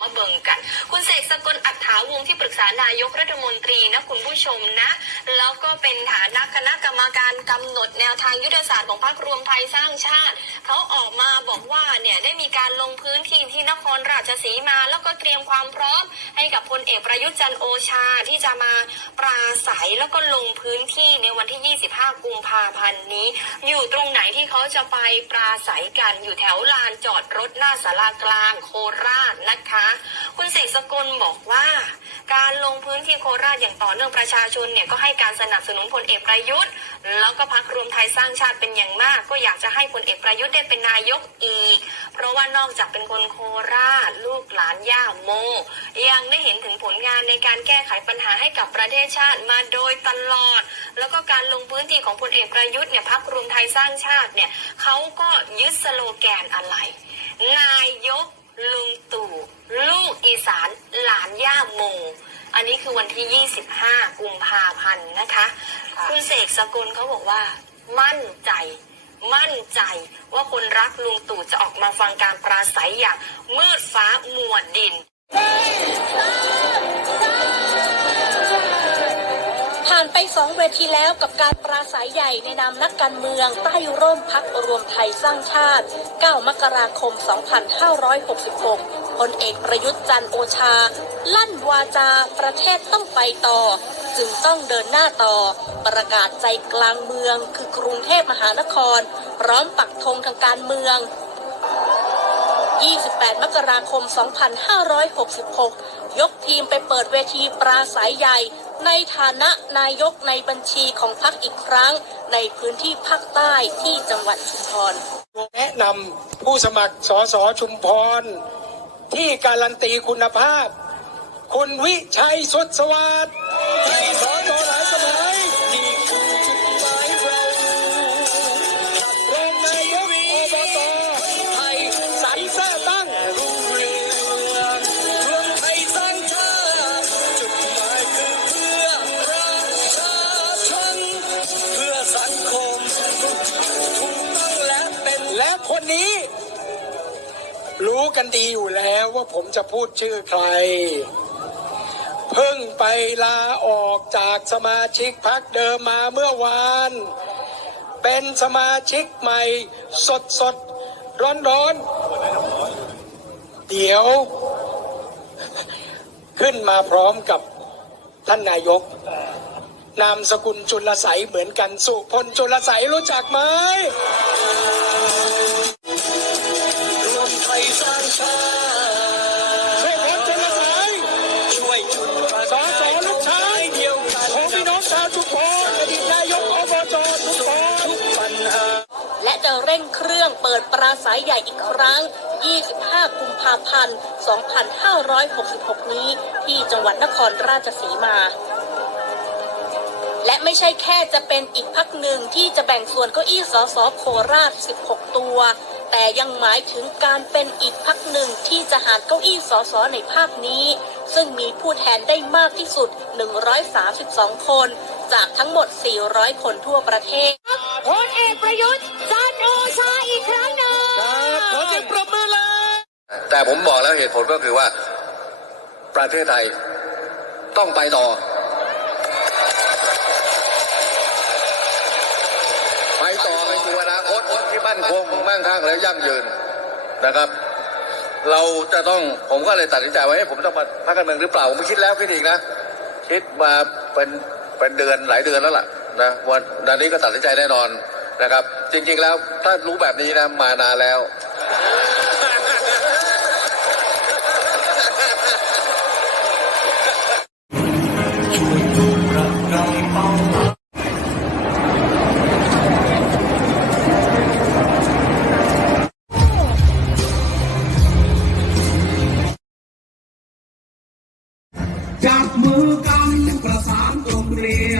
มาเบิ่งกัน คุณเสกสกลอัฏฐาวงที่ปรึกษานายกรัฐมนตรีนะคุณผู้ชมนะ แล้วก็เป็นฐานะคณะกรรมการกำหนดแนวทางยุทธศาสตร์ของพรรครวมไทยสร้างชาติ เขาออกมาบอกว่าเนี่ยได้มีการลงพื้นที่ที่นครราชสีมา แล้วก็เตรียมความพร้อม ให้กับพลเอกประยุทธ์จันโอชาที่จะมาปราศัยแล้วก็ลงพื้นที่ในวันที่ 25 กุมภาพันธ์นี้ อยู่ตรงไหนที่เขาจะไปปราศัยกันอยู่แถวลานจอดรถหน้าสารากลางโคราชนะคะคุณเสกสกลบอกว่า การลงพื้นที่โคราชอย่างต่อเนื่องประชาชนเนี่ยก็ให้การสนับสนุนพลเอกประยุทธ์ แล้วก็พักรวมไทยสร้างชาติเป็นอย่างมาก ก็อยากจะให้พลเอกประยุทธ์ได้เป็นนายกอีก เพราะว่านอกจากเป็นคนโคราช ลูกหลานย่าโม ยังได้เห็นถึงผลงานในการแก้ไขปัญหาให้กับประเทศชาติมาโดยตลอด แล้วก็การลงพื้นที่ของพลเอกประยุทธ์เนี่ยพักรวมไทยสร้างชาติเนี่ยเขาก็ยึดสโลแกนอะไร นายก ลุงตู่ลูกอีสานหลานย่าโม อันนี้คือวันที่ 25 กุมภาพันธ์นะคะค่ะคุณเสกสกลเขาบอกว่า มั่นใจ มั่นใจว่าคนรักลุงตู่จะออกมาฟังการปราศัยอย่างมืดฟ้ามัวดิน องเวทีแล้วกับการปราศัยใหญ่ในนามนักการเมือง ใต้ร่มพักรวมไทยสร้างชาติ 9 มกราคม 2566พลเอกประยุทธ์จันทร์โอชา ลั่นวาจาประเทศต้องไปต่อ จึงต้องเดินหน้าต่อ ประกาศใจกลางเมืองคือกรุงเทพมหานคร พร้อมปักธงทางการเมือง 28 มกราคม 2566 ยกทีมไปเปิดเวทีปราศัยใหญ่ ในฐานะนายกในบัญชีของพรรคอีกครั้ง ในพื้นที่ภาคใต้ที่จังหวัดชุมพร แนะนำผู้สมัครสสชุมพร ที่การันตีคุณภาพ คุณวิชัยสุดสวัสดิ์ คนนี้ รู้กันดีอยู่แล้วว่าผมจะพูดชื่อใคร เพิ่งไปลาออกจากสมาชิกพักเดิมมาเมื่อวาน เป็นสมาชิกใหม่สดสดร้อนร้อนเดี๋ยว ขึ้นมาพร้อมกับท่านนายก นามสกุลจุลใสยเหมือนกันสุพลจุลใสยรู้จักไหม ช่วยพลจุลใสยช่วยจุดประกายสอสอลูกชายเดียวกันของพี่น้องชาวชุมพรอดีตนายกอบจชุมพรทุกปัญหาและจะเร่งเครื่องเปิดปราศัยใหญ่อีกครั้ง 25 กุมภาพันธ์ 2566 นี้ที่จังหวัดนครราชสีมาและไม่ใช่แค่จะเป็นอีกพักหนึ่งที่จะแบ่งส่วนเก้าอี้สสโคราช 16 ตัว แต่ยังหมายถึงการเป็นอีกพักหนึ่งที่จะหารเก้าอี้สสในภาคนี้ ซึ่งมีผู้แทนได้มากที่สุด 132 คน จากทั้งหมด 400 คนทั่วประเทศพลเอกประยุทธ์จันทร์โอชาอีกครั้งหนึ่งครับขอเสียงปรบมือเลย แต่ผมบอกแล้วเหตุผลก็คือว่า ประเทศไทยต้องไปต่อ ไปต่อไปสู่อนาคตที่ มั่นคงมั่งคั่งและยั่งยืนนะครับ เราจะต้องผมก็เลยตัดสินใจว่าเอ๊ะผมต้องมาพักการเมืองหรือเปล่าผมคิดแล้วคิดอีกนะคิดมาเป็นเป็นเดือนหลายเดือนแล้วล่ะนะวันนี้ก็ตัดสินใจแน่นอนนะครับ จริงๆแล้วถ้ารู้แบบนี้นะมานานแล้ว บมือกันประสานกลมเกลียว